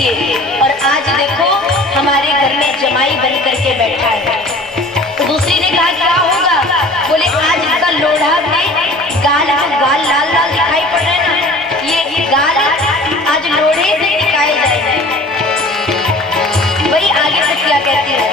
किए और आज देखो हमारे घर में जमाई बन करके बैठा है। तो दूसरी ने कहा क्या होगा? बोले आज इसका लोढ़ा में गाल लाल लाल दिखाई पड़ रहा है ना, ये गाल आज लोढ़े से निकाले जाएंगे। वही आगे से क्या कहती है?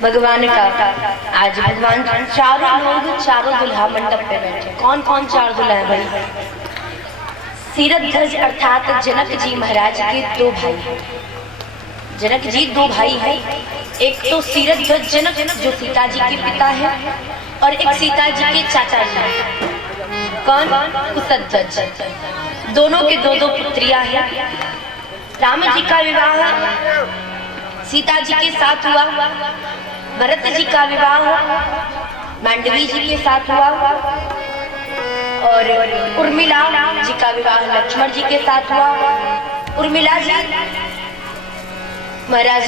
भगवान का आज भगवान चारों लोग चारों दुल्हा मंडप पे बैठे। कौन कौन चार दुल्हा है भाई? सीरध्वज अर्थात जनक जी महाराज के दो भाई। जनक जी दो भाई हैं, एक तो सीरध्वज जनक जो सीता जी के पिता है और एक सीता जी के चाचा जी। कौन? कुशध्वज। दोनों के दो दो पुत्रियां हैं। राम जी का विवाह सीता जी के साथ हुआ, भरत जी का विवाह मांडवी जी के साथ हुआ और उर्मिला जी का विवाह लक्ष्मण जी के साथ हुआ। उर्मिला जी महाराज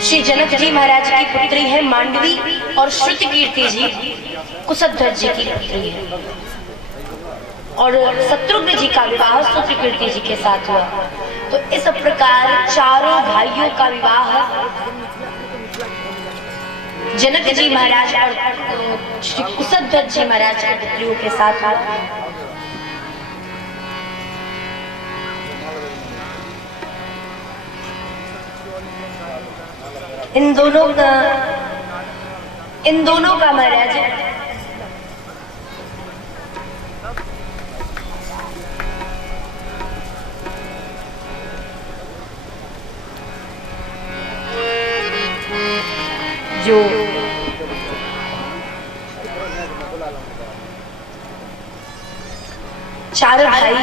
श्री जनक जी महाराज की पुत्री है मांडवी और श्रुति कीर्ति जी कुशध्वज जी की पुत्री है और शत्रुघ्न जी का विवाह श्रुति कीर्ति जी के साथ हुआ। तो इस प्रकार चारों भाइयों का विवाह जनक जी महाराज और श्री कुशध्वज जी महाराज की पुत्रियों के साथ हुआ। इन दोनों का महाराज जो चार भाई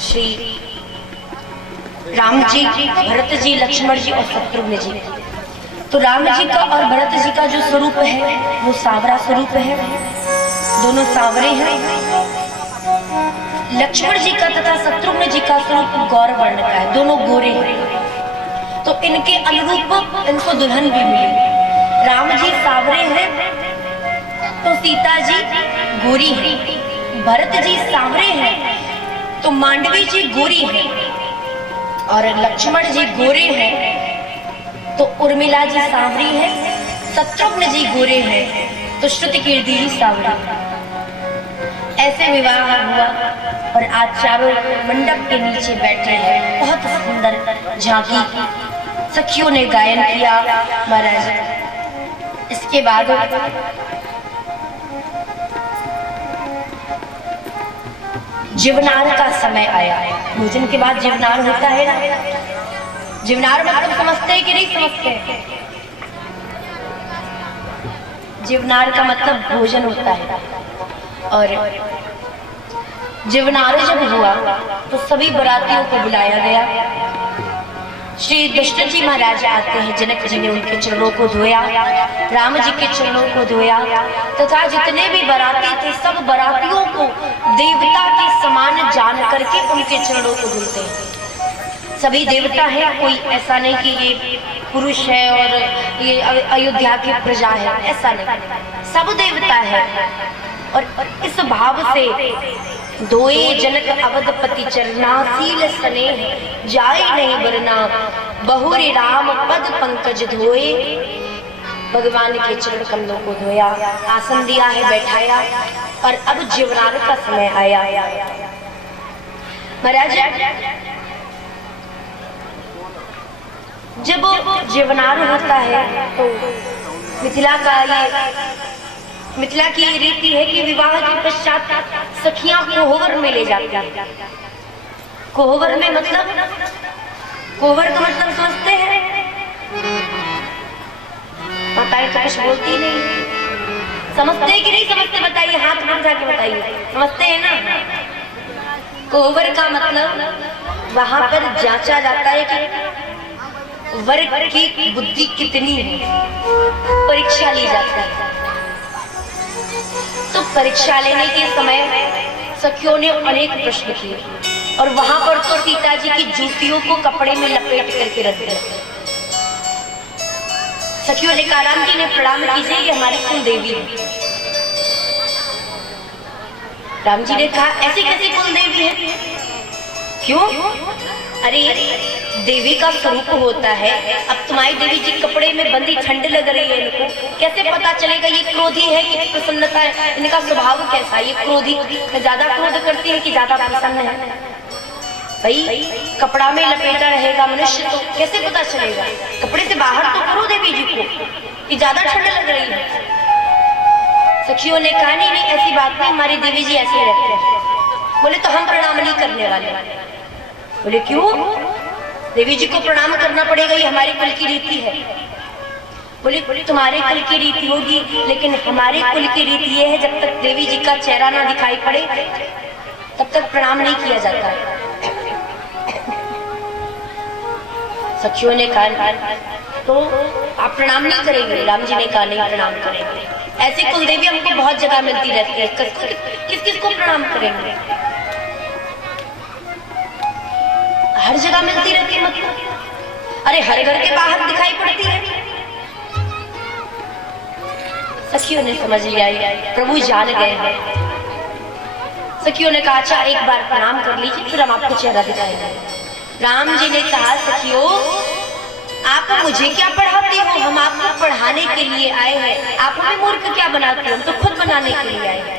श्री राम जी, भरत जी, लक्ष्मण जी और शत्रुघ्न जी। तो राम जी का और भरत जी का जो स्वरूप है वो सांवरा स्वरूप है, दोनों सांवरे हैं लक्ष्मण जी का तथा शत्रुघ्न जी का स्वरूप गौर वर्ण का है, दोनों गोरे हैं, तो इनके अनुरूप इनको दुल्हन भी मिली। राम जी सावरे हैं तो सीता जी गोरी है, भरत जी सावरे हैं तो मांडवी जी गोरी है, और लक्ष्मण जी गोरे हैं तो उर्मिला जी सांवरी है, शत्रुघ्न जी गोरे हैं तो श्रुति कीर्ति जी सांवरी। ऐसे विवाह हुआ और आज चारों मंडप के नीचे बैठे हैं। बहुत सुंदर झांकी सखियों ने गायन किया महाराज। इसके बाद जीवनार का समय आया। भोजन के बाद जीवनार होता है ना। जीवनार मतलब समझते हैं कि नहीं समझते? जीवनार का मतलब भोजन होता है। और जीवनार जब हुआ तो सभी बरातियों को बुलाया गया। श्री दशरथ जी महाराज आते हैं, जनक जी ने उनके चरणों को धोया, राम जी के चरणों को धोया, तथा जितने भी बराती थे सब बरातियों को देवता के समान जान करके उनके चरणों को धुलते हैं। सभी देवता है, कोई ऐसा नहीं कि ये पुरुष है और ये अयोध्या की प्रजा है, ऐसा नहीं, सब देवता है। और इस भाव से दोए जनक अवधपति चरना, सील स्नेह जाए नहीं वरना, बहुरे राम पद पंकज धोए। भगवान के चरण कमलों को धोया, आसन दिया है, बैठाया, और अब जीवनार का समय आया। महाराज जब जीवनार होता है तो मिथिला की ये रीति है कि विवाह के पश्चात सखियां कोहबर में ले जाती हैं। कोहबर में मतलब, कोहबर का मतलब समझते हैं? माताएं तो कुछ बोलती नहीं, समझते हैं कि नहीं समझते? बताइए, हाथ उठा के बताइए, समझते हैं ना? कोहबर का मतलब वहां पर जांचा जाता है कि वर की बुद्धि कितनी है, परीक्षा ली जाती है। तो परीक्षा लेने के समय सखियों ने अनेक प्रश्न किए, और वहां पर तो सीता जी की जूतियों को कपड़े में लपेट करके रख दिया। सखियों ने कहा, राम जी ने प्रणाम कीजिए, ये हमारी कुल देवी है। राम जी ने कहा, ऐसी कैसी कुल देवी है? क्यों? अरे देवी का स्वरूप होता है। अब तुम्हारी देवी जी कपड़े में बंदी, ठंड लग रही है, इनको कैसे पता चलेगा ये क्रोधी है कि प्रसन्नता है? इनका स्वभाव कैसा है? ये क्रोधी ज्यादा क्रोध करती है कि ज्यादा प्रसन्न है? भाई कपड़ा में लपेटा रहेगा मनुष्य तो कैसे पता चलेगा? कपड़े से बाहर तो करो देवी जी को कि ज्यादा ठंड लग रही है। सखियों ने कहा, नहीं नहीं ऐसी बात नहीं, हमारी देवी जी ऐसे ही रहते हैं। बोले तो हम प्रणाम नहीं करने वाले। बोले क्यों? देवी जी को प्रणाम करना पड़ेगा, ये हमारे कुल की रीति है। बोले तुम्हारे कुल की रीति होगी, लेकिन हमारे कुल की रीति ये है जब तक देवी जी का चेहरा ना दिखाई पड़े तब तक प्रणाम नहीं किया जाता। सखियों ने कहा, तो आप प्रणाम नहीं करेंगे? राम जी ने कहा, नहीं प्रणाम करेंगे। ऐसी कुल देवी हमको बहुत जगह मिलती रहती है, किस किस को प्रणाम करेंगे? हर जगह मिलती रहती है मतलब? अरे हर घर के बाहर दिखाई पड़ती है। सखियों ने समझ लिया, प्रभु जान गए हैं। सखियों ने कहा, अच्छा एक बार प्रणाम कर लीजिए, फिर हम आपको चेहरा दिखाएंगे। राम जी ने कहा, सखियों आप मुझे क्या पढ़ाती हो? हम आपको पढ़ाने के लिए आए हैं, आप हमें मूर्ख क्या बनाती हो? हम तो खुद बनाने के लिए आए हैं।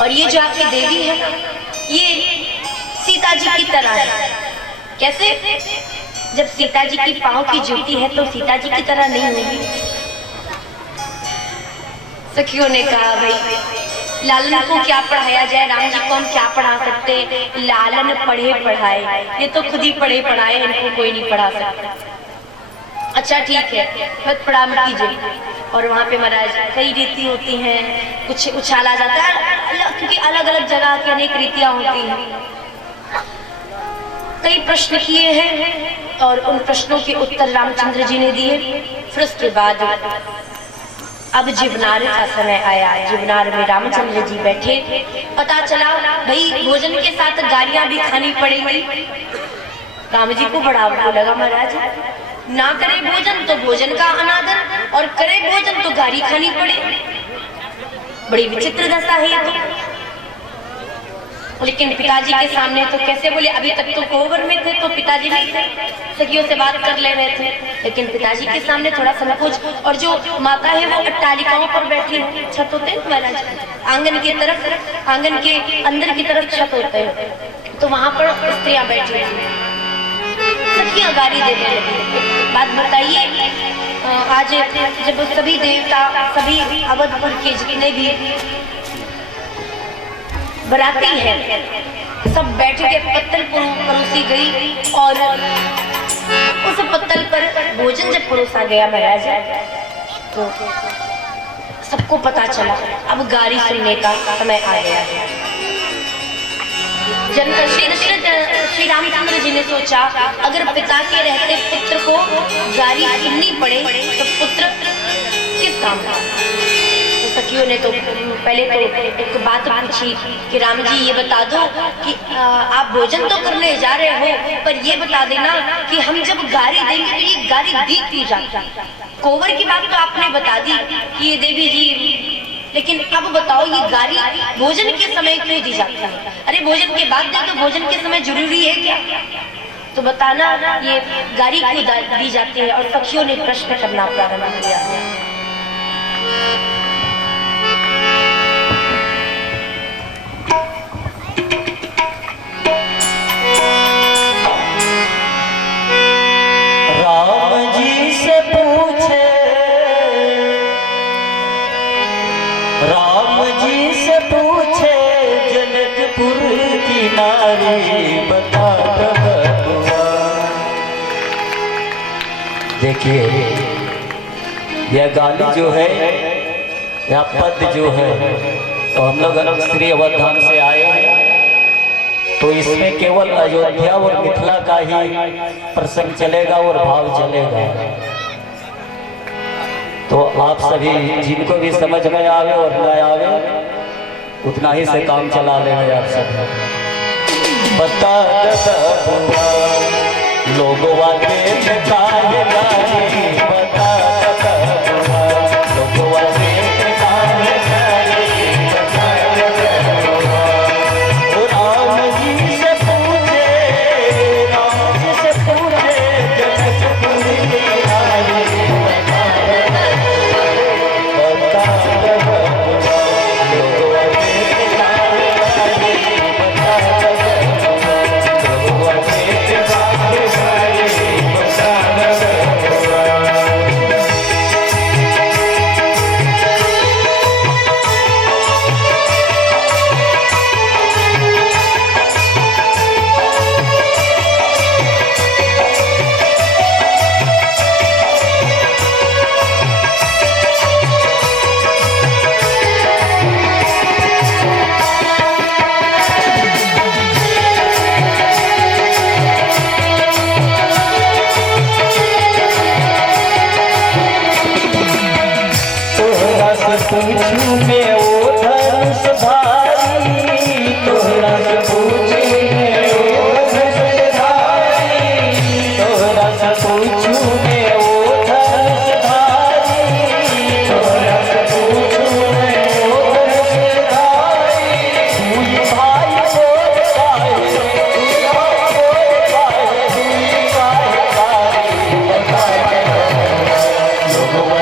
और ये जो आपकी देवी है ये सीता जी की तरह है। कैसे? जब सीता जी की पांव की जूती है तो सीता जी की तरह नहीं होगी। सखियों ने कहा, भाई लालन को क्या पढ़ाया जाए? राम जी को हम क्या पढ़ा सकते? लालन पढ़े पढ़ाए, ये तो खुद ही पढ़े पढ़ाए, इनको कोई नहीं पढ़ा सकता। अच्छा ठीक है, मत प्रणाम कीजिए। और वहाँ पे महाराज कई रीति होती हैं, कुछ उछाला जाता है, क्योंकि अलग अलग जगह की अनेक रीतियां होती हैं। कई प्रश्न किए हैं और उन प्रश्नों के उत्तर रामचंद्र जी ने दिए। फिर उसके बाद अब जीवनार का समय आया। जीवनार में रामचंद्र जी बैठे। पता चला भाई भोजन के साथ गालियां भी खानी पड़ेंगी। राम जी को बड़ा वो लगा, महाराज ना करे भोजन तो भोजन का अनादर, और करे भोजन तो गाली खानी पड़े। बड़ी विचित्र दशा है ये तो। लेकिन पिताजी के सामने तो कैसे बोले? अभी तक तो कोवर में थे तो पिताजी नहीं थे, सखियों से बात कर ले रहे थे, लेकिन पिताजी के सामने थोड़ा संकोच। और जो माता है वो अट्टालिकाओं पर बैठी है, छत होते हैं महाराज, आंगन की तरफ, आंगन के अंदर की तरफ छत होते हैं, तो वहां पर स्त्रियां बैठी थी, सखियां गाली देने लगी। बात बताइए, आज जब सभी देवता, सभी अवधपुर के जितने भी बराती है, सब बैठ के पत्तल परोसी गई, और उस पत्तल पर भोजन जब परोसा गया महाराज, तो सबको पता चला अब गाली सुनने का समय आ गया है। श्री रामचंद्र जी ने सोचा अगर पिता के रहते पुत्र को गाली सुननी पड़े तो पुत्र किस काम का। सखियों ने तो पहले तो एक बात पूछी कि राम जी ये बता दो कि आप भोजन तो करने जा रहे हो, पर ये बता देना कि हम जब गाली देंगे तो ये गाली दी क्यों जाती? कोवर की बात तो आपने बता दी कि ये देवी जी, लेकिन अब बताओ ये गाली भोजन के समय क्यों दी जाती है? अरे भोजन के बाद दे तो भोजन के समय जरूरी है क्या? तो बताना ये गाली क्यों दी जाती है। और सखियों ने प्रश्न करना प्रारंभ किया। राम जी से पूछे, राम जी से पूछे जनकपुर की नारी बता भगवान। देखिए यह गाली जो है, यह पद जो है, तो हम लोग श्री अवधान से आए हैं, तो इसमें केवल अयोध्या और मिथिला का ही प्रसंग चलेगा और भाव चलेगा। तो आप सभी जिनको भी समझ में आवे और न आवे उतना ही से काम चला लेंगे आप सब। बता लोगों वाले बता पूछूं मैं वो धनुष धारी, तोहरा से पूछूं मैं वो धनुष धारी, तोहरा से पूछूं मैं वो धनुष धारी, तोहरा से पूछूं मैं वो धनुष धारी। तू भाई बोल पाए, तू बोल पाए, तू पाए बता लोगों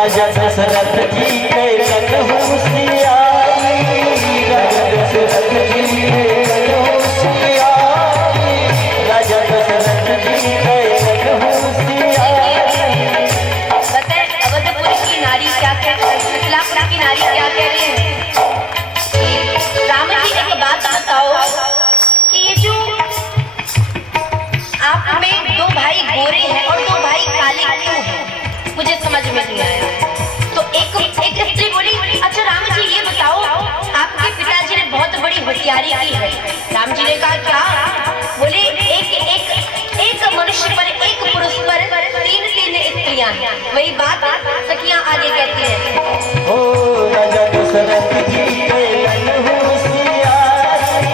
राजा दशरथ जी कैलन होशियारी, राजा दशरथ जी कैलन होशियारी, राजा दशरथ जी कैलन होशियारी। बताए अवधपुर की नारी क्या कहती है, मिथिलापुर की नारी क्या कह रही है? राम जी एक बात बताओ कि ये जो आप में दो भाई गोरे हैं और दो भाई काले क्यों हैं, मुझे समझ में नहीं आया। तो एक स्त्री बोली, अच्छा राम जी ये बताओ, आपके पिताजी ने बहुत बड़ी होशियारी की है। राम जी ने कहा क्या? बोले एक मनुष्य पर, एक पुरुष पर तीन स्त्रियां हैं। वही बात सखियां आगे कहती हैं। ओ राजा दशरथ जी कैलन होशियारी,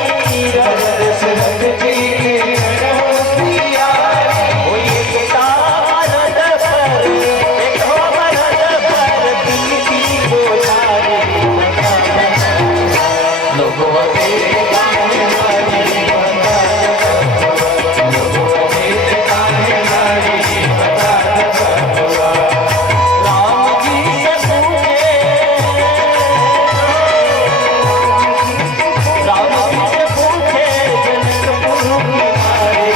राजा दशरथ जी कैलन होशियारी। ओ एक तारद पर, एक मरद पर दीदी बोझारी, लोगों के गाने वाली बता, लोगों के गाने वाली बता। राम जी से पूछे, राम जी से पूछे जनकपुर की नारी,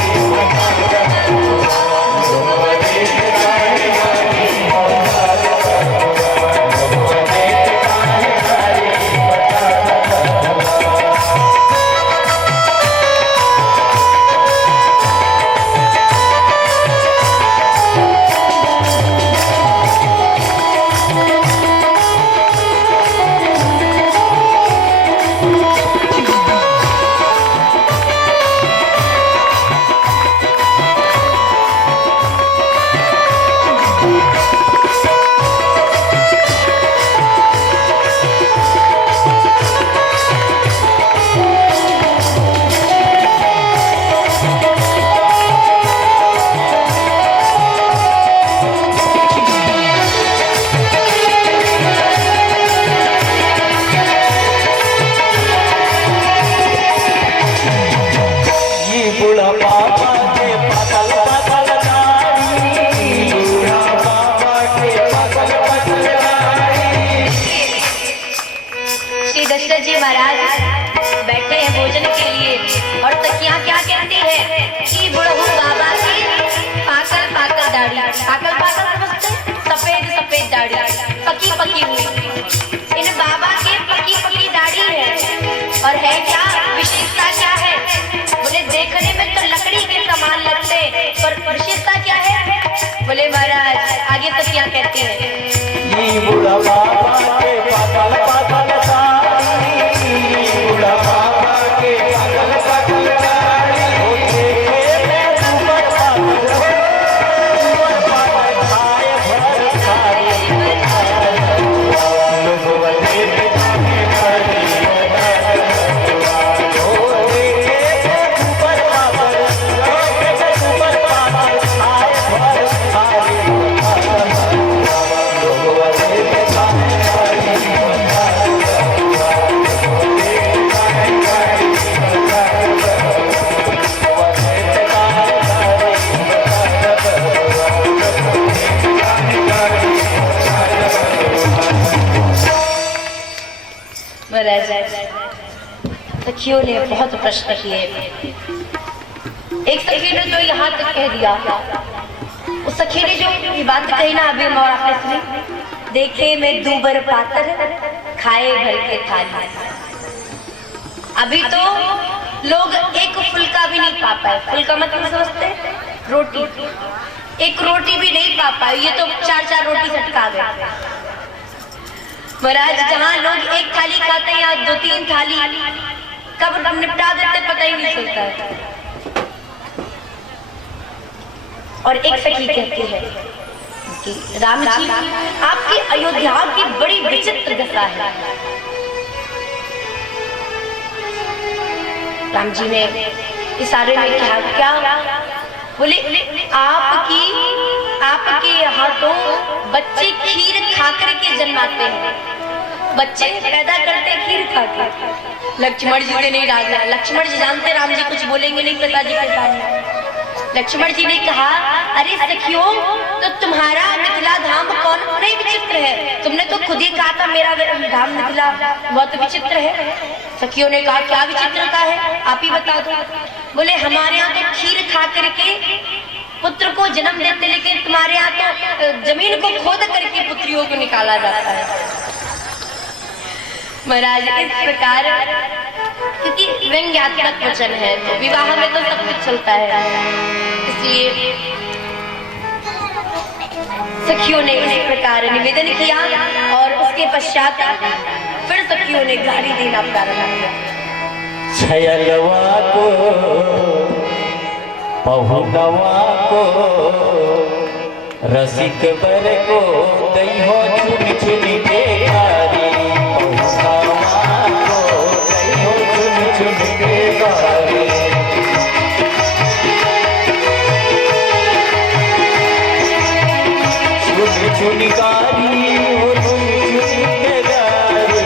ये बुढ़ा बाबा के पागल पागल नारी, बुढ़ा बाबा के पागल पागल नारी। श्री दशरथ जी महाराज बैठे हैं भोजन के लिए और सखियां क्या कहती है कि बुढ़ऊ बाबा की पाकल पाकल दाढ़ी, पाकल पाकल समझते, सफेद सफेद दाढ़ी, पकी पकी हुई। इन बाबा की पकी पकी दाढ़ी है और है क्या विशेषता क्या है? बोले देखने में तो लकड़ी के समान लगते, पर विशेषता क्या है? बोले महाराज आगे सखियां कहती है। ये बुढ़ा बाबा के पागल पागल नारी, बुढ़ा बाबा के पागल पागल नारी। ओ देखे मैं ऊपर पागल, ऊपर पागल खाए भर खाए, लोगों के गाने वाली बता। ओ देखे मैं ऊपर पागल, देखे मैं ऊपर पागल खाए भर खाए, लोगों के गाने वाली बता। सखियों ने बहुत प्रश्न किए। एक सखी ने जो यहाँ तक कह दिया, उस सखी ने जो ये बात कही ना अभी और आपने सुनी, देखे मैं दूबर पातर खाए भर के थाली। अभी तो लोग एक फुल्का भी नहीं पा पाए। फुल्का मतलब समझते? रोटी, एक रोटी भी नहीं पा पाए, ये तो चार चार रोटी सटका गए। महाराज जहाँ लोग एक थाली खाते हैं या दो तीन थाली कब निपटा देते पता ही नहीं चलता है। और एक सखी कहती है कि राम जी आपकी अयोध्या की बड़ी विचित्र दशा है। राम जी ने इशारे में कहा क्या? बोले आपके यहाँ तो बच्चे खीर खाकर के जन्माते हैं, बच्चे पैदा करते खीर खाकर। लक्ष्मण जी से नहीं राजा, लक्ष्मण जी जानते राम जी कुछ बोलेंगे नहीं पिताजी के सामने। लक्ष्मण जी ने कहा, अरे सखियों, तो तुम्हारा मिथिला धाम कौन नहीं विचित्र है? तुमने तो खुद ही कहा था मेरा धाम मिथिला बहुत विचित्र है। सखियों ने कहा, क्या विचित्रता है, आप ही बता दो। बोले, हमारे यहाँ तो खीर खा करके पुत्र को जन्म देते, लेकिन तुम्हारे यहाँ तो जमीन को खोद करके पुत्रियों को निकाला जाता है। महाराज इस प्रकार, क्योंकि व्यंग्यात्मक वचन है, तो विवाह में तो सब कुछ चलता है, इसलिए सखियों ने इस प्रकार निवेदन किया और उसके पश्चात फिर सखियों ने गाली देना प्रारंभ किया। छयलवा को पहुनवा को रसिक बर को दैहो चुन चुन के गारी, पहुनवा को दैहो चुन चुन के गारी। चुन चुन गारी हो चुन चुन के गारी,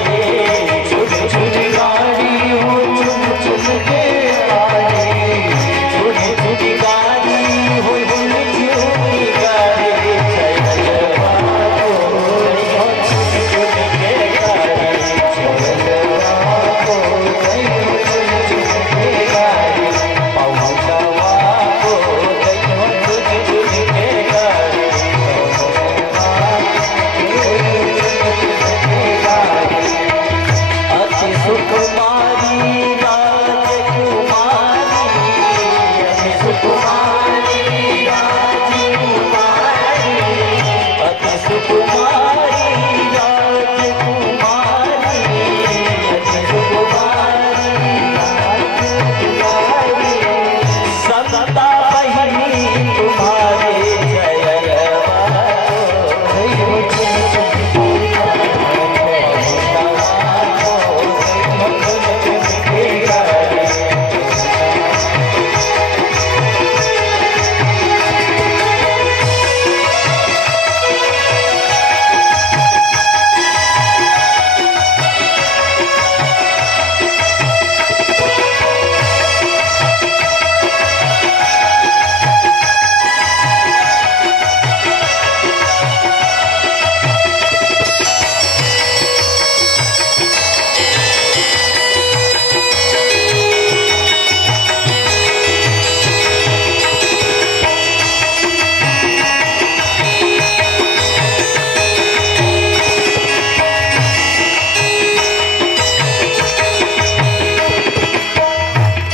चुन चुन गारी हो चुन चुन के गारी, चुन चुन गारी हो चुन चुन गारी। छयलवा को दैहो चुन चुन के गारी, छयलवा को दैहो चुन चुन के गारी, पहुनवा को दैहो चुन चुन के गारी। अति सुकुमारी राजकुमारी, अति सुकुमारी राजकुमारी, अति सुकुमारी राजकुमारी, अति सुकुमारी राजकुमारी। सदा बहिनी तुम्हारे छयलवा को दैहो चुन चुन के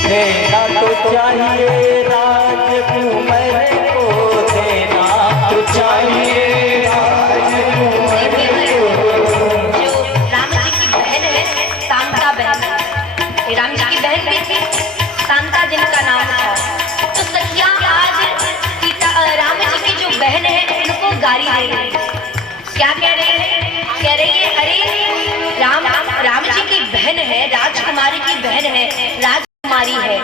देना तो चाहिए राजकुमार को, देना तो चाहिए राजकुमार को। जो राम जी की बहन है, शांता बहन, राम जी की बहन भी थी, शांता जिनका नाम था। तो सखियां आज सीता राम जी की जो बहन है उनको गाली दे रही है। क्या कह रही है? कह रही है, अरे राम जी की बहन है, राजकुमारी की बहन है, राजकुमारी है,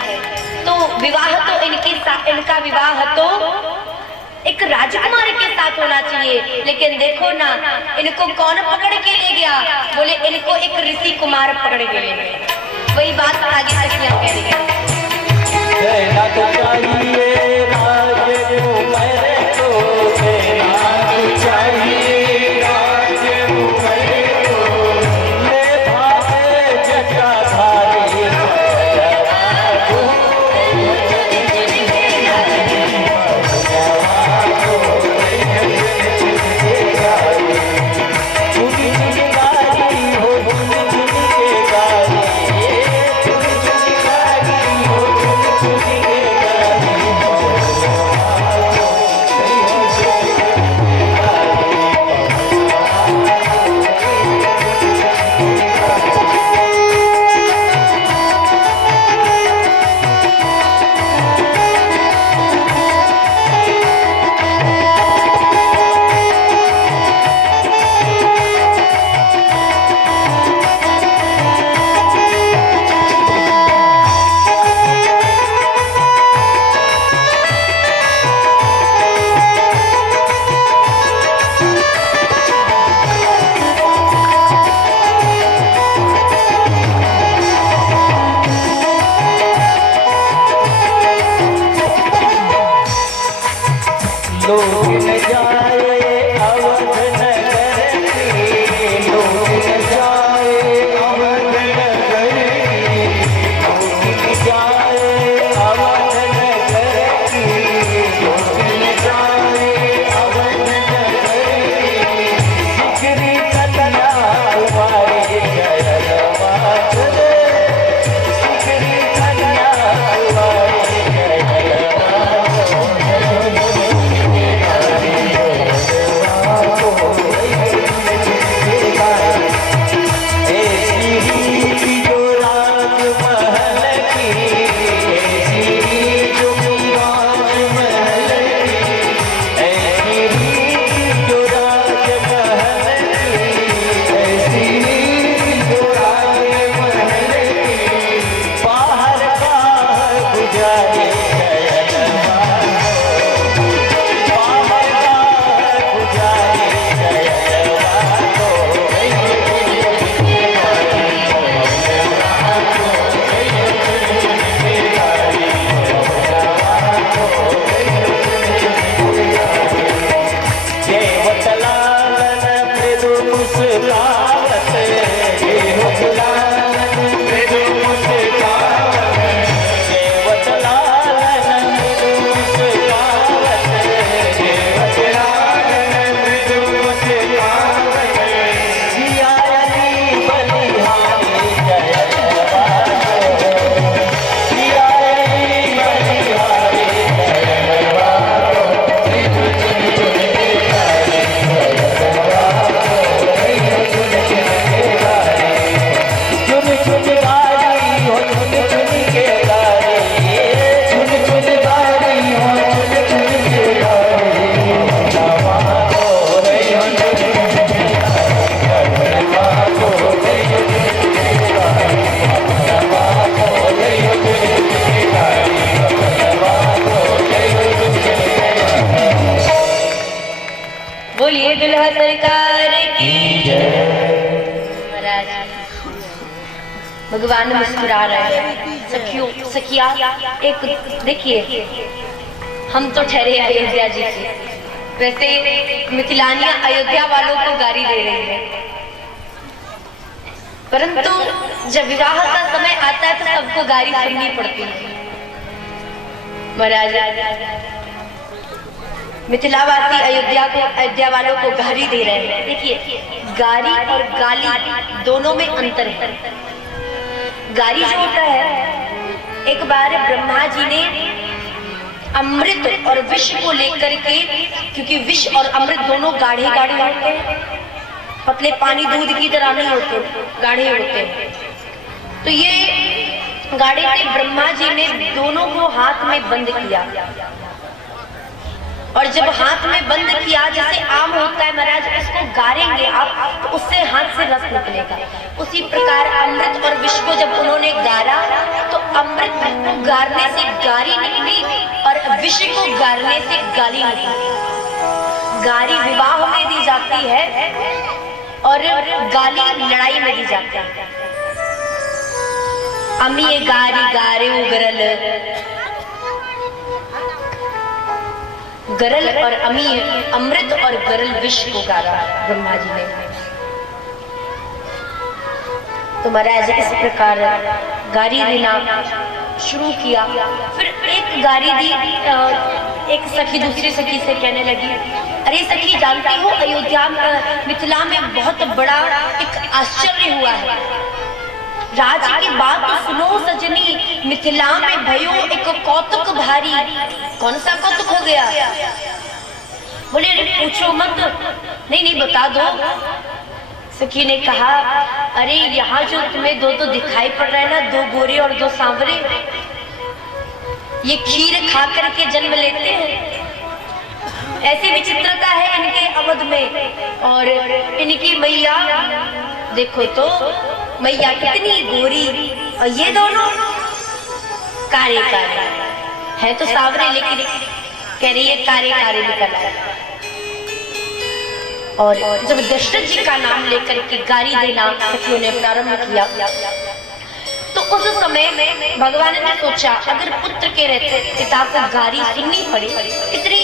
तो विवाह तो इनका विवाह तो एक राजकुमारी के साथ होना चाहिए। लेकिन देखो ना, इनको कौन पकड़ के ले गया? बोले, इनको एक ऋषि कुमार पकड़ के ले गए। वही बात आगे सखियां कह रही है। देना तो चाहिए राजकुमार को, देना तो चाहिए राजकुमार को। ले भागे जटाधारी छयलवा को, चुन चुन गारी हो चुन चुन के गारी, चुन चुन गारी हो चुन चुन के गारी। लूट न जाए अवध नगर की, लूट न जाए अवध नगर की, लूट न जाए अवध नगर की, लूट न जाए अवध नगर की। सिकरी कन्या वारे जयलवा चले, सिकरी कन्या वारे जयलवा बोलिए दुल्हा सरकार की महाराज। भगवान मुस्कुरा रहे हैं। सखियों सखिया एक देखिए, हम तो ठहरे अयोध्या जी के, वैसे मिथिलानिया अयोध्या वालों को गारी दे रही है, परंतु जब विवाह का समय आता है तो सबको गारी सुननी पड़ती है। महाराज मिथिलावासी अयोध्या वालों को गारी दे रहे हैं। देखिए, गारी और गाली दोनों में अंतर है। गारी जो होता है, एक बार ब्रह्मा जी ने अमृत और विष को लेकर के, क्योंकि विष और अमृत दोनों गाढ़े गाढ़े होते हैं, पतले पानी दूध की तरह नहीं होते, गाढ़े होते हैं। तो ये गाढ़े थे, ब्रह्मा जी ने दोनों को हाथ में बंद किया, और जब हाथ में बंद किया, जैसे आम होता है महाराज, उसको गारेंगे आप तो उससे हाथ से रस निकलेगा, उसी प्रकार अमृत और विष को जब उन्होंने गारा तो अमृत को गारने से गारी निकली और विष को गारने से गाली निकली। गारी विवाह में दी जाती है और गाली लड़ाई में दी जाती है। अमी गारी गारे गरल, गरल और अमी अमृत और गरल विष को गारा ब्रह्मा जी ने। तो महाराज इस प्रकार गारी देना शुरू किया। फिर एक गारी दी, एक सखी दूसरी सखी से कहने लगी, अरे सखी जानती हो अयोध्या मिथिला में बहुत बड़ा एक आश्चर्य हुआ है। राज की बात तो सुनो सजनी, मिथिला में भयो एक कौतुक भारी। कौन सा कौतुक हो गया? बोले अरे पूछो मत। नहीं नहीं बता दो। सखी ने कहा, अरे यहाँ जो तुम्हें दो दिखाई पड़ रहा है ना, दो गोरे और दो सांवरे, ये खीर खा करके जन्म लेते हैं। ऐसी विचित्रता है इनके अवध में। और इनकी मैया देखो तो, मैया कितनी गोरी, और ये दोनों कारे कारे है, तो सांवरे लेकिन कह रही है कारे कारे निकल आए। और जब दशरथ जी का नाम लेकर के गारी देना सखियों ने प्रारंभ किया, तो उस समय में भगवान ने सोचा, अगर पुत्र के रहते पिता को गारी सुननी पड़े, इतनी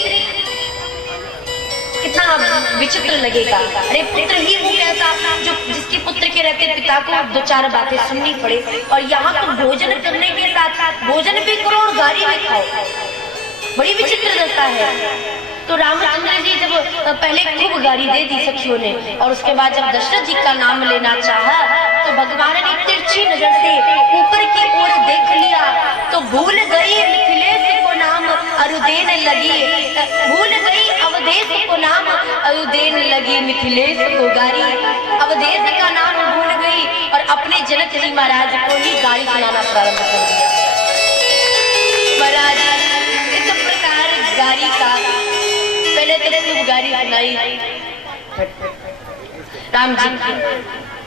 कितना विचित्र लगेगा। अरे पुत्र ही वो कैसा जो जिसके पुत्र के रहते पिता को दो चार बातें सुननी पड़े, और यहाँ तो भोजन करने के साथ साथ भोजन भी करो और गाली भी खाओ। बड़ी विचित्र दशा है। तो रामचंद्र जी जब पहले खूब गाली दे दी सखियों ने, और उसके बाद जब दशरथ जी का नाम लेना चाहा तो भगवान ने तिरछी नजर से ऊपर की ओर देख लिया, तो भूल गई मिथिलेश को नाम अरुदेन लगी, भूल गई अवधेश को नाम अरुदेन लगी, मिथिलेश को गारी अवधेश का नाम भूल गई, और अपने जनक जी महाराज को ही गाली सुनाना प्रारंभ कर दिया। महाराज इस प्रकार गारी का पहले तो खूब गाली सुनाई। राम जी की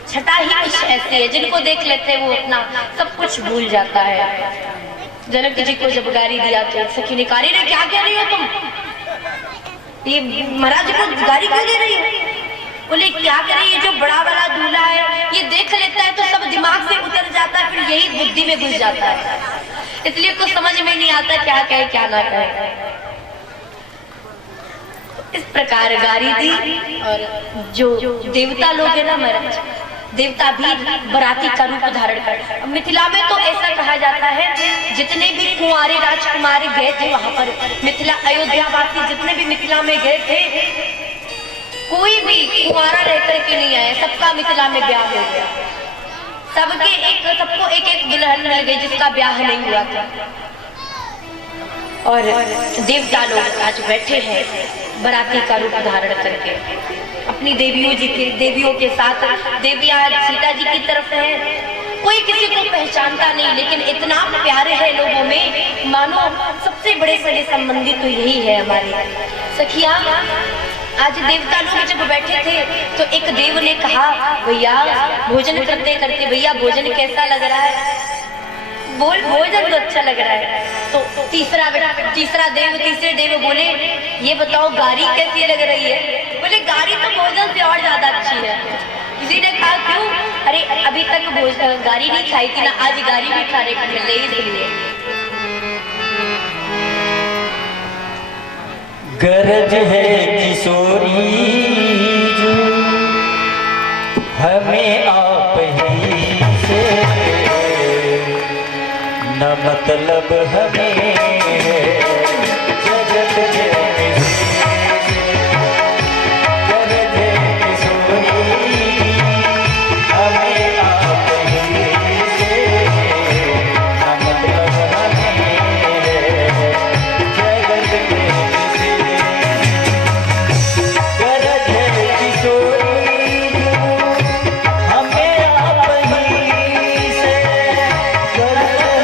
छटा ही कुछ ऐसे है जिनको देख लेते हैं वो अपना सब कुछ भूल जाता है। जनक जी को जब गाली दिया तो सखी ने कहा, रे क्या कह रही हो तुम, ये महाराज को गाली क्यों दे रही हो? बोले क्या करे, ये जो बड़ा वाला दूल्हा है ये देख लेता है तो सब दिमाग से उतर जाता है, फिर यही बुद्धि में घुस जाता है, इसलिए कुछ समझ में नहीं आता क्या कहे क्या ना कहे। इस प्रकार गारी दी। और जो देवता लोग है ना महाराज, देवता भी बराती का रूप धारण कर। मिथिला में तो ऐसा कहा जाता है जितने भी कुंवारे राजकुमारी गए थे वहां पर, मिथिला अयोध्या वासी जितने भी मिथिला में गए थे, कोई भी कुंवारा रहकर के नहीं आया, सबका मिथिला में ब्याह हो गया। सबको एक एक दुल्हन मिल गई जिसका ब्याह नहीं हुआ था। और देवता लोग आज बैठे हैं बराती का रूप धारण करके अपनी देवियों के साथ। देवियां सीता जी की तरफ है, कोई किसी को पहचानता नहीं, लेकिन इतना प्यारे है लोगों में मानो सबसे बड़े सगे संबंधी तो यही है हमारे। सखिया आज देवता लोग जब बैठे थे तो एक देव ने कहा, भैया भोजन करते करते भैया भोजन कैसा लग रहा है? बोल भोजन तो अच्छा लग रहा है। तो तीसरा देव तीसरे देव बोले, ये बताओ गारी कैसी लग रही है? बोले गारी तो भोजन से और ज्यादा अच्छी है। किसी ने कहा क्यों? अरे अभी तक गारी नहीं खाई थी ना, आज गारी भी खाने को मिल रही इसलिए। गरज है किशोरी जो हमें आप ही से, न मतलब हमें जगत के गरज है किशोरी हमें आप ही से, न मतलब हमें जगत के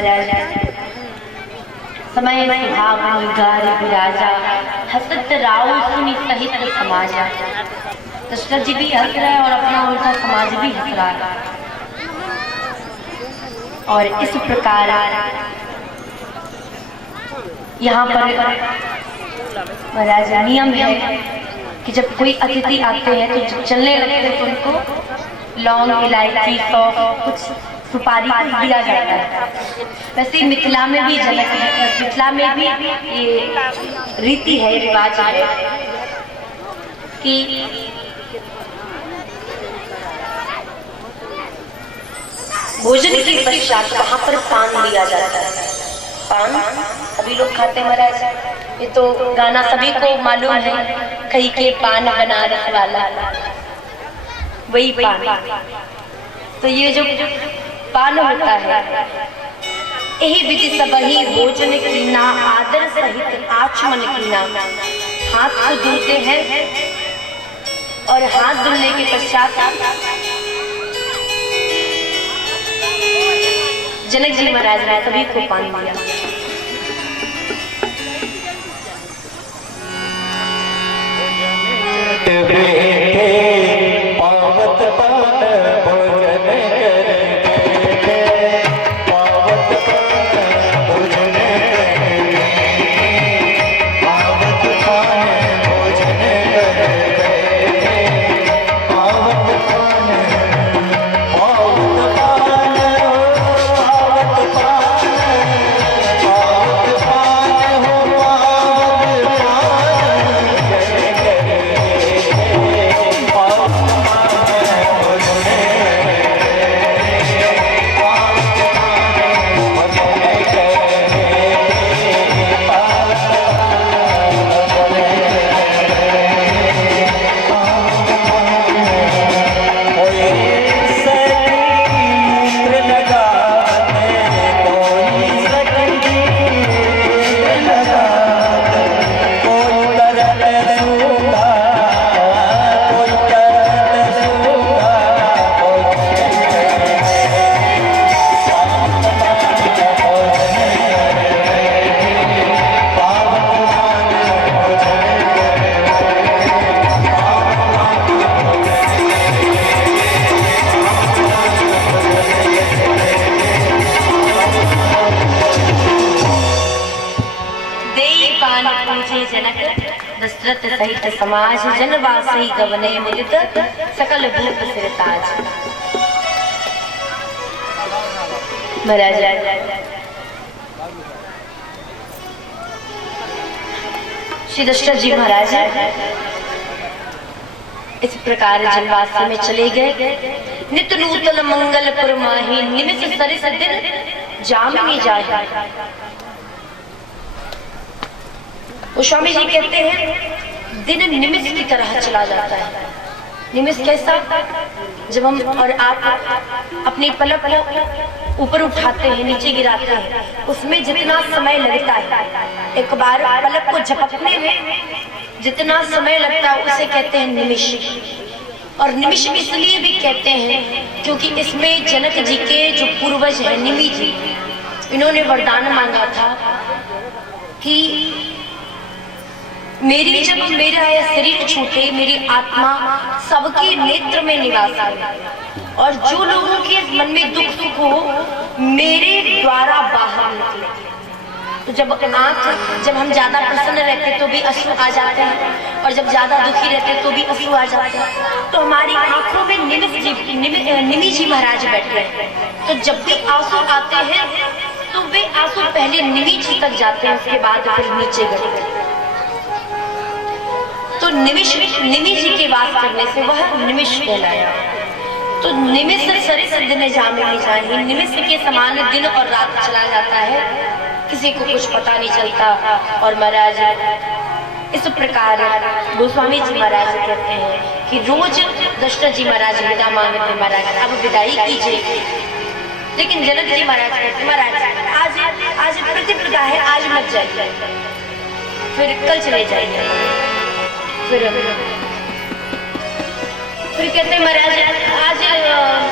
महाराज समय सुहावनी गार विराजा हसत राव सुनी सहित समाजा। दशरथ जी भी हंस रहे हैं और अपना उल्टा समाज भी हंस रहा है। और इस प्रकार यहाँ पर महाराज नियम है कि जब कोई अतिथि आते हैं तो जब चलने लगते हैं तो उनको लौंग इलायची सौंफ कुछ सुपारी दिया जाता है। वैसे मिथिला में भी मिथिला में भी ये रीति है, रिवाज है कि भोजन के पश्चात वहाँ पर पान दिया जाता है। पान सभी लोग खाते हैं महाराज, ये तो गाना सभी को मालूम है, कहीं के पान बनारस वाला, वही पान। तो ये जो पान होता है, यही विधि सबही भोजन कीना आदर सहित आचमन कीना। हाथ को धुलते हैं और हाथ धुलने के पश्चात जनक जी महाराज ने सभी को पान दिया। दशरथ सहित समाज जनवासी गवने मुदित सकल भूप सिरताज। महाराज श्री दशरथ जी महाराज इस प्रकार जनवासी में चले गए। नित नूतन मंगलपुर माही निमिष सरिस दिन जामिनी जाहि। वो स्वामी जी कहते हैं दिन निमिष की तरह चला जाता है। निमिष कैसा? जब हम और आप अपनी पलक को ऊपर उठाते हैं, नीचे गिराते हैं, उसमें जितना समय लगता है, एक बार पलक को झपकने में जितना समय लगता है उसे कहते हैं निमिष। और निमिष इसलिए भी कहते हैं क्योंकि इसमें जनक जी के जो पूर्वज हैं निमि जी, इन्होंने वरदान मांगा था कि जब मेरा शरीर छूटे मेरी आत्मा सबके नेत्र में निवास करे और जो लोगों के मन में दुख सुख हो मेरे द्वारा बाहर निकले। तो जब हम ज्यादा प्रसन्न रहते तो भी अश्रु आ जाते हैं और जब ज्यादा दुखी रहते तो भी अश्रु आ जाते हैं। तो हमारी आंखों में निमि जी महाराज बैठ रहे हैं। तो जब भी आंसू आते हैं तो वे आंसू पहले निमि जी तक जाते हैं, उसके बाद फिर नीचे गिरते हैं। तो निमि जी के वास करने से वह निमिष कहलाया। तो निमिष सरिस दिन जामिनी जाहि, निमिष के समान दिन और रात चला जाता है, किसी को कुछ पता नहीं चलता। और महाराज इस प्रकार गोस्वामी जी महाराज कहते हैं कि रोज दशरथ जी महाराज विदा मांगते, महाराज अब विदाई कीजिए। लेकिन जनक जी महाराज कहते महाराज आज प्रतिप्रदा है, आज मत जाइए, फिर कल चले जाइए। फिर कहते महाराज आज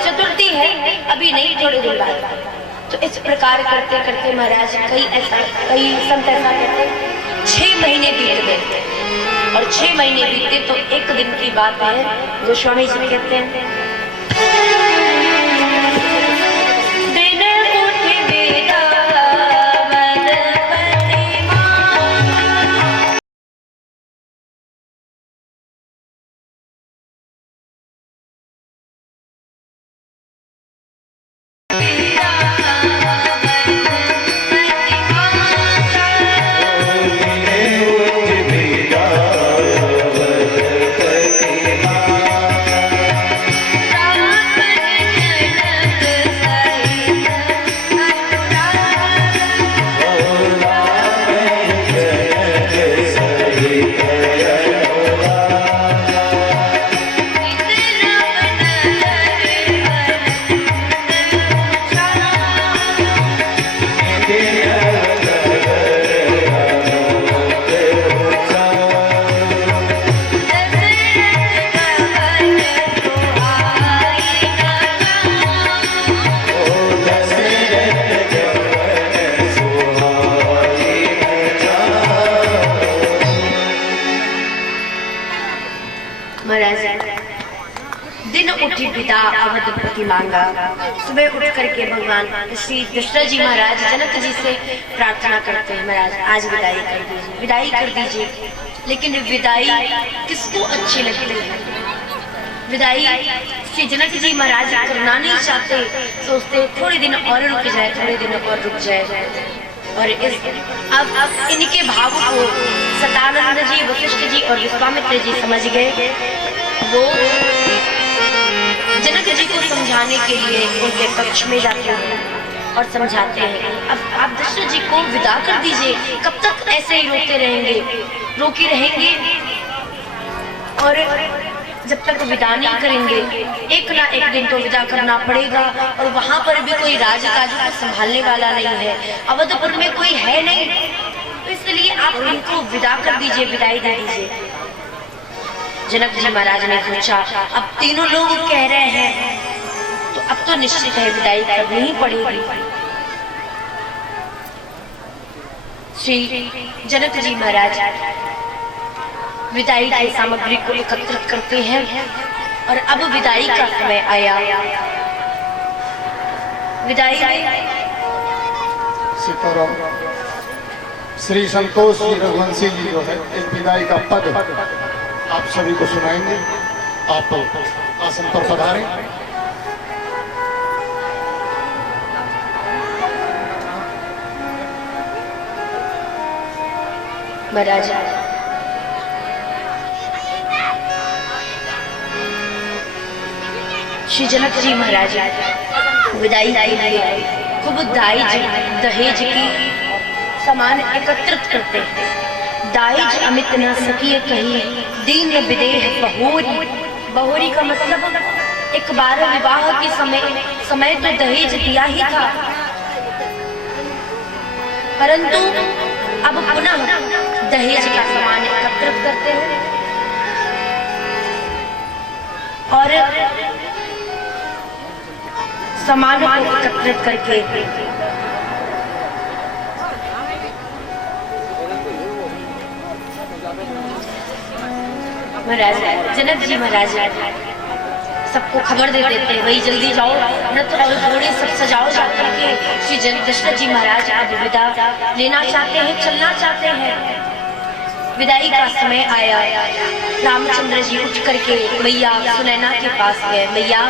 चतुर्थी है, अभी नहीं, थोड़े दिन बाद। तो इस प्रकार करते करते महाराज कई संत ऐसा कहते हैं 6 महीने बीत गए, और 6 महीने बीते तो एक दिन की बात है जो स्वामी जी कहते हैं, दिन उठी पिता अवधपति मांगा। सुबह उठ करके भगवान श्री दशरथ जी महाराज जनक जी से प्रार्थना करते हैं, महाराज आज विदाई कर दीजिए, विदाई कर दीजिए। लेकिन विदाई किसको अच्छी लगती है? विदाई श्री जनक जी महाराज करना नहीं चाहते, सोचते थोड़े दिन और रुक जाए, थोड़े दिन और रुक जाए। और अब इनके भाव को सतानंद जी, वशिष्ठ जी और विश्वामित्र जी समझ गए। वो जनक जी को समझाने के लिए उनके कक्ष में जाते हैं और समझाते हैं, अब आप दशरथ जी को विदा कर दीजिए, कब तक ऐसे ही रोते रहेंगे, रोके रहेंगे, और जब तक विदा नहीं करेंगे एक ना एक दिन तो विदा करना पड़ेगा। और वहां पर भी कोई राजकाज को संभालने वाला नहीं है, अवधपुर में कोई है नहीं, तो इसलिए आप उनको विदा कर दीजिए, विदाई दे दीजिए। जनक जी महाराज ने पूछा, अब तीनों लोग कह रहे हैं तो अब तो निश्चित है विदाई करनी ही पड़ेगी। श्री जनक जी महाराज विदाई की सामग्री को एकत्रित करते हैं और अब विदाई का समय आया। विदाई सीताराम श्री संतोष जी रघुवंशी जी जो है एक विदाई का पद आप सभी को सुनाएंगे। आप आसन पर पधारें। महाराज श्री जनक जी महाराज विदाई के लिए खूब दहेज की सामान एकत्रित करते हैं। दाइज अमित न सकिए कही दीन विदेह बहोरी। बहोरी का मतलब एक बार विवाह के समय तो दहेज दिया ही था, परंतु अब पुनः दहेज का सामान एकत्रित करते हैं और सामान को एकत्रित करके महाराज जनक जी महाराज सबको खबर दे देते हैं, वही जल्दी जाओ, रथ और घोड़े सब सजाओ जाकर के। श्री दशरथ जी महाराज अब विदा लेना चाहते हैं, चलना चाहते हैं। विदाई का समय आया। रामचंद्र जी उठ करके मैया सुनैना के पास गए। मैया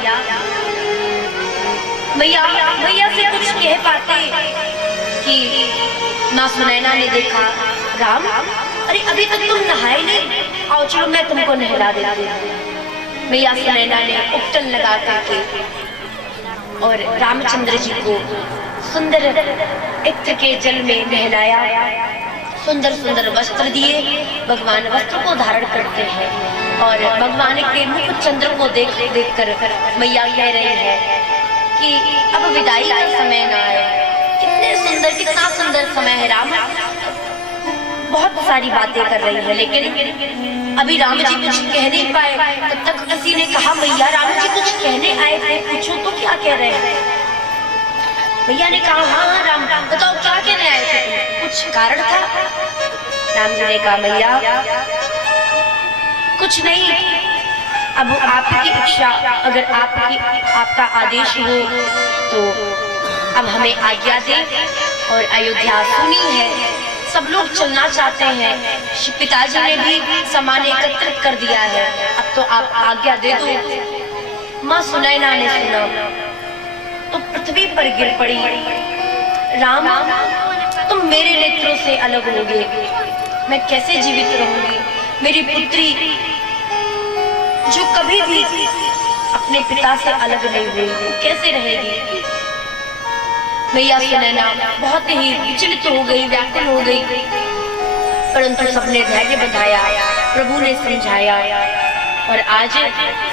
मैया मैया से कुछ कह पाते कि माँ सुनैना ने देखा, राम अरे अभी तक तुम नहाए नहीं, आओ चलो मैं तुमको नहला देती हूँ। मैया सुनैना ने उपटन लगा करके और रामचंद्र जी को सुंदर इत्र के जल में नहलाया, सुंदर सुंदर वस्त्र दिए। भगवान वस्त्र को धारण करते हैं और भगवान के मुख चंद्र को देख देख कर मैया कह रही है कि अब विदाई का समय ना आए। कितना सुंदर समय है। राम बहुत सारी बातें कर रही है, लेकिन अभी राम जी कुछ कह नहीं पाए। तब तक किसी ने कहा, मैया राम जी कुछ कहने आए थे, पूछो तो क्या कह रहे हैं। भैया ने कहा हाँ हाँ राम, बताओ क्या कहने आए थे तुम, कुछ कारण था? राम जी ने कहा भैया कुछ नहीं, अब आपकी इच्छा, अगर आपका आदेश हो तो अब हमें आज्ञा दे। और अयोध्या सुनी है, सब लोग चलना चाहते हैं, पिताजी ने भी सामान एकत्रित कर दिया है, अब तो आप आज्ञा दे दो। माँ सुनैना ने सुना तो पृथ्वी पर गिर पड़ी। राम तुम मेरे नेत्रों से अलग होगे, मैं कैसे जीवित रहूंगी? मेरी पुत्री जो कभी भी अपने पिता से अलग नहीं हुई, कैसे रहेगी? मैया सुनैना बहुत ही विचलित हो गई, व्याकुल हो गई, परंतु सबने धैर्य बंधाया, प्रभु ने समझाया और आज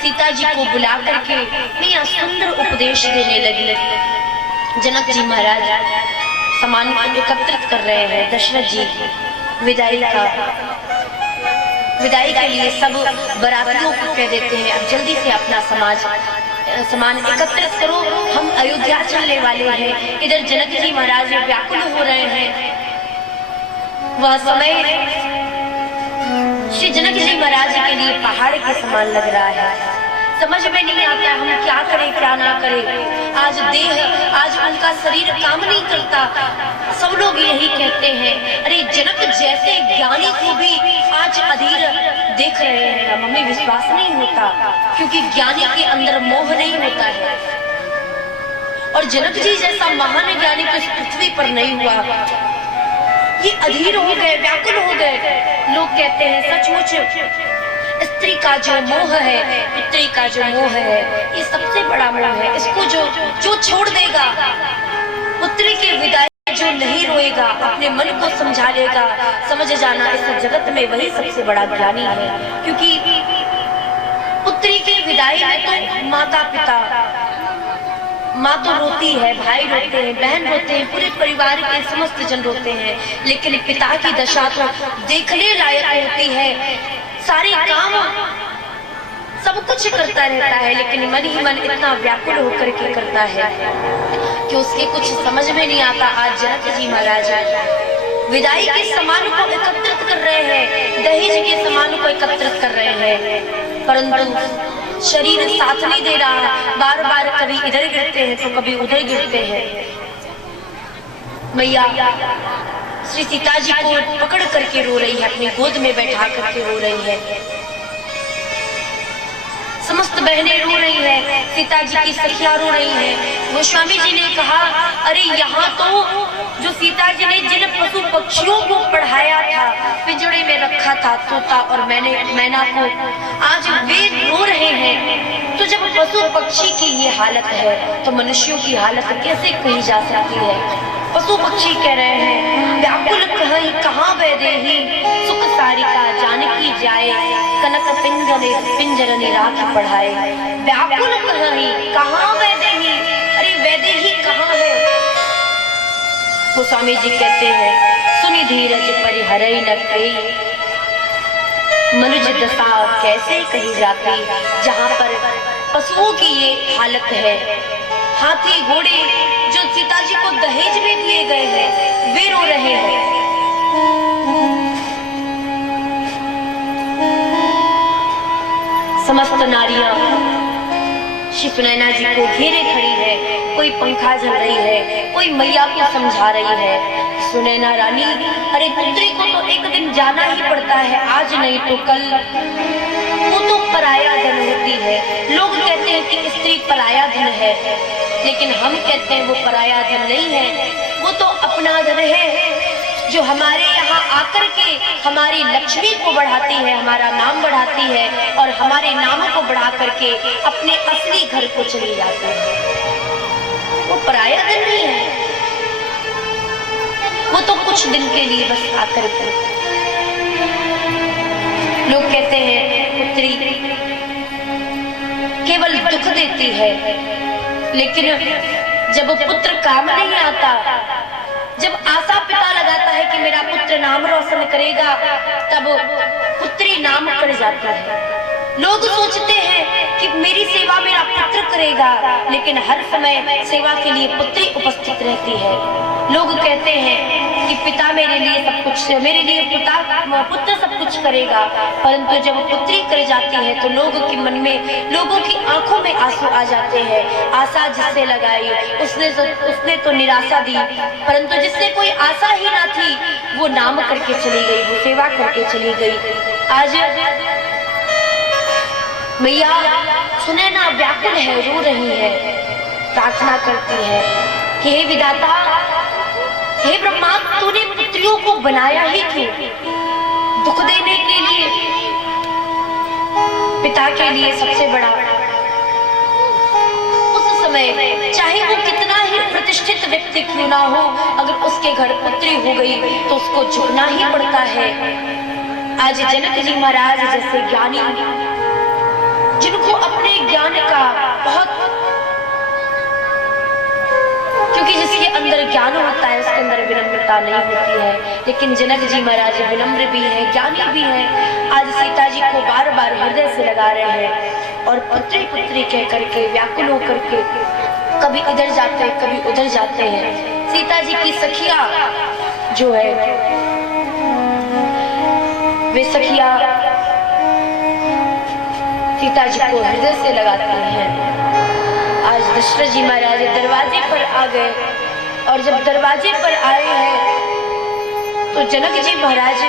सीता जी को बुला करके मैया सुंदर उपदेश देने लगी। जनक जी महाराज सामान एकत्रित कर रहे हैं, दशरथ जी विदाई के लिए सब बरातियों को कह देते हैं अब जल्दी से अपना सामान एकत्रित करो, हम अयोध्या चलने वाले हैं। इधर जनक जी महाराज व्याकुल हो रहे हैं। वह समय श्री जनक जी महाराज के लिए पहाड़ के समान लग रहा है, समझ में नहीं आता हम क्या करें क्या ना करें। आज उनका शरीर काम नहीं करता। सब लोग यही कहते हैं, अरे जनक जैसे ज्ञानी को भी आज अधीर देख रहे हैं। मम्मी विश्वास नहीं होता, क्योंकि ज्ञानी के अंदर मोह नहीं होता है, और जनक जी जैसा महान ज्ञानी तो इस पृथ्वी पर नहीं हुआ। ये अधीर हो गए, व्याकुल हो गए। लोग कहते हैं सचमुच स्त्री का जो मोह है, पुत्री का जो मोह है, ये सबसे बड़ा मोह है। इसको जो छोड़ देगा, पुत्री के विदाई जो नहीं रोएगा, अपने मन को समझा लेगा, समझ जाना इस जगत में वही सबसे बड़ा ज्ञानी है। क्योंकि पुत्री की विदाई में तो माता पिता, माँ तो रोती है, भाई रोते हैं, बहन रोते हैं, पूरे परिवार के समस्त जन रोते हैं, लेकिन पिता की दशा तो देखने लायक होती है। सारे काम सब कुछ करता रहता है, लेकिन मन ही मन इतना व्याकुल होकर के करता है कि उसके कुछ समझ में नहीं आता। आज जनक जी महाराज विदाई के सामान को एकत्रित कर रहे हैं, दहेज के सामान को एकत्रित कर रहे हैं, परंतु शरीर साथ नहीं दे रहा। बार बार कभी इधर गिरते हैं तो कभी उधर गिरते हैं। मैया श्री सीता जी को पकड़ करके रो रही है, अपनी गोद में बैठा करके रो रही है। समस्त बहनें रो रही है, सीता जी की सखियां रो रही हैं। गोस्वामी जी ने कहा, अरे यहाँ तो जो सीता जी ने जिन पशु पक्षियों को पढ़ाया था, पिंजड़े में रखा था तोता और मैना को, आज वे रो रहे हैं। तो जब पशु पक्षी की ये हालत है तो मनुष्यों की हालत कैसे कही जा सकती है? पशु पक्षी कह रहे हैं, व्याकुल कहीं कहाँ वैदेही, सुख सारिका जानकी जाए, कनक पिंजरनी राखी पढ़ाए। व्याकुल कहीं कहाँ वैदेही, अरे वैदेही कहाँ है? गोस्वामी जी कहते हैं, सुनि धीरज परिहरई न कई, मनुज दशा कैसे कही जाती। जहाँ पर पशुओं की ये हालत है, हाथी घोड़े जो सीता जी को दहेज में दिए गए हैं, वे रो रहे हैं। समस्त नारियां श्री सुनैना जी को घेरे खड़ी है, कोई पंखा झल रही है, कोई मैया को समझा रही है। सुनैना रानी, अरे पुत्री को तो एक दिन जाना ही पड़ता है, आज नहीं तो कल। वो तो पराया धन होती है। लोग कहते हैं कि स्त्री पराया धन है, लेकिन हम कहते हैं वो पराया धन नहीं है, वो तो अपना धन है, जो हमारे यहाँ आकर के हमारी लक्ष्मी को बढ़ाती है, हमारा नाम बढ़ाती है, और हमारे नाम को बढ़ा करके अपने असली घर को चली जाती है। वो पराया धन नहीं है, वो तो कुछ दिन के लिए बस आकर के। लोग कहते हैं पुत्री केवल दुख देती है, लेकिन जब पुत्र काम नहीं आता, जब आशा पिता लगाता है कि मेरा पुत्र नाम रोशन करेगा, तब पुत्री नाम कर जाती है। लोग सोचते हैं कि मेरी सेवा मेरा पुत्र करेगा, लेकिन हर समय सेवा के लिए पुत्री उपस्थित रहती है। लोग कहते हैं कि पिता मेरे लिए सब कुछ, मेरे लिए पुत्र सब कुछ करेगा, परंतु जब पुत्री कर जाती है तो लोगों के मन में, लोगों की आंखों में आंसू आ जाते हैं। आशा जिससे लगाई उसने तो निराशा दी, परंतु जिससे कोई आशा ही ना थी वो नाम करके चली गई, वो सेवा करके चली गई। आज मैया सुनैना व्याकुल है, रो रही है, प्रार्थना करती है कि हे विधाता, हे ब्रह्मा, तूने पुत्रियों को बनाया ही क्यों? दुख देने के लिए, पिता के लिए सबसे बड़ा। उस समय चाहे वो कितना ही प्रतिष्ठित व्यक्ति क्यों ना हो, अगर उसके घर पुत्री हो गई तो उसको झुकना ही पड़ता है। आज जनक जी महाराज जैसे ज्ञानी, जिनको अपने ज्ञान का बहुत, क्योंकि जिसके अंदर ज्ञान होता है उसके अंदर विनम्रता नहीं होती है, लेकिन जनक जी महाराज विनम्र भी हैं, ज्ञानी भी हैं। आज सीता जी को बार बार हृदय से लगा रहे हैं और पुत्री पुत्री कह करके व्याकुल होकर के कभी इधर जाते हैं कभी उधर जाते हैं। सीता जी की सखिया जो है, वे सखिया सीता जी को हृदय से लगाती हैं। आज दशरथ जी महाराज दरवाजे पर आ गए और जब दरवाजे पर आए हैं तो जनक जी महाराज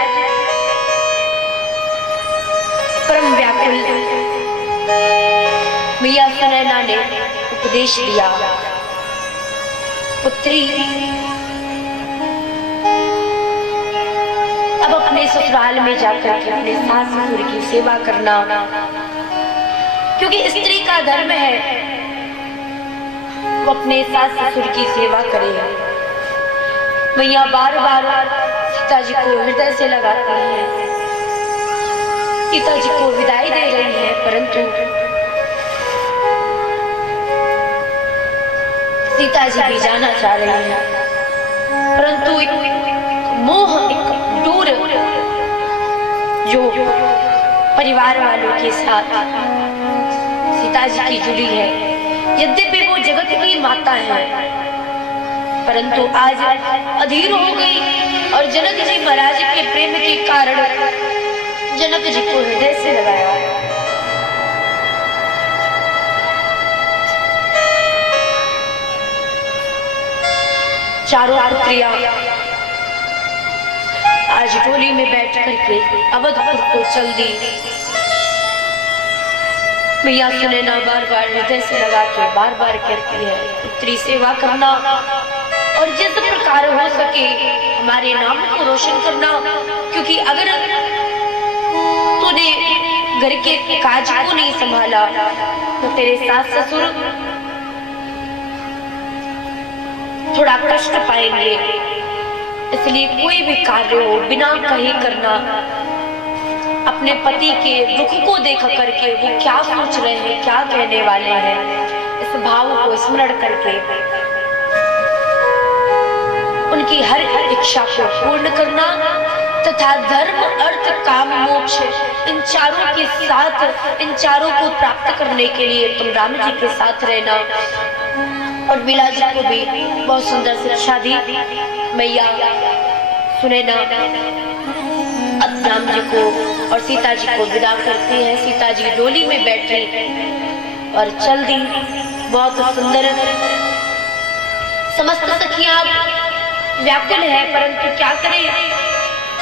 परम व्याकुल। मैया सुनैना ने उपदेश दिया, पुत्री अब अपने ससुराल में जाकर के अपने सास ससुर की सेवा करना, क्योंकि स्त्री का धर्म है वो अपने सास ससुर की सेवा करे। मैया बार बार सीता जी को हृदय से लगाती है, सीता जी को विदाई दे रही है, परंतु सीता जी भी जाना चाह रही है, परंतु एक मोह, एक दूर जो परिवार वालों के साथ सीता जी की जुड़ी है। यद्यपि वो जगत की माता है, परंतु आज अधीर हो गई और जनक जी महाराज के प्रेम के कारण जनक जी को हृदय से लगाया। चारों पुत्रियां आज डोली में बैठ करके अवधपुर को चल दी। मैया सुनैना बार बार हृदय से लगा के बार बार कहती है, पुत्री सेवा करना और जिस प्रकार हो सके हमारे नाम को रोशन करना, क्योंकि अगर तूने घर के काज को नहीं संभाला तो तेरे सास ससुर थोड़ा कष्ट पाएंगे। इसलिए कोई भी कार्य हो बिना कहे करना, अपने पति के दुख को देख करके वो क्या सोच रहे हैं, क्या कहने वाले हैं, इस भाव को स्मरण करके उनकी हर इच्छा को पूर्ण करना तथा धर्म अर्थ काम मोक्ष इन चारों के साथ, इन चारों को प्राप्त करने के लिए तुम राम जी के साथ रहना। और बिला जी को भी बहुत सुंदर शिक्षा दी। मैया सुनैना अब राम जी को और सीता जी को विदा करती है। सीता जी डोली में बैठी और चल दी। बहुत सुंदर। समस्त सखियां व्याकुल है, परंतु क्या करें,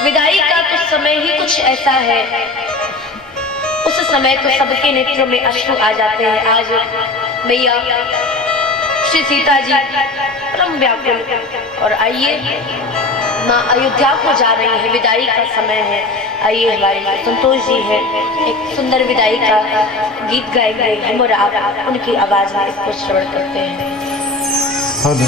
विदाई का तो समय ही कुछ ऐसा है। उस समय तो सबके नेत्रों में अश्रु आ जाते हैं। आज मैया श्री सीता जी परम व्याकुल। और आइए माँ अयोध्या को जा रही है, विदाई का समय है। आइए हमारे संतोष जी है, एक सुंदर विदाई का गीत गाएंगे हम और आप उनकी आवाज में इसको श्रवण करते हैं।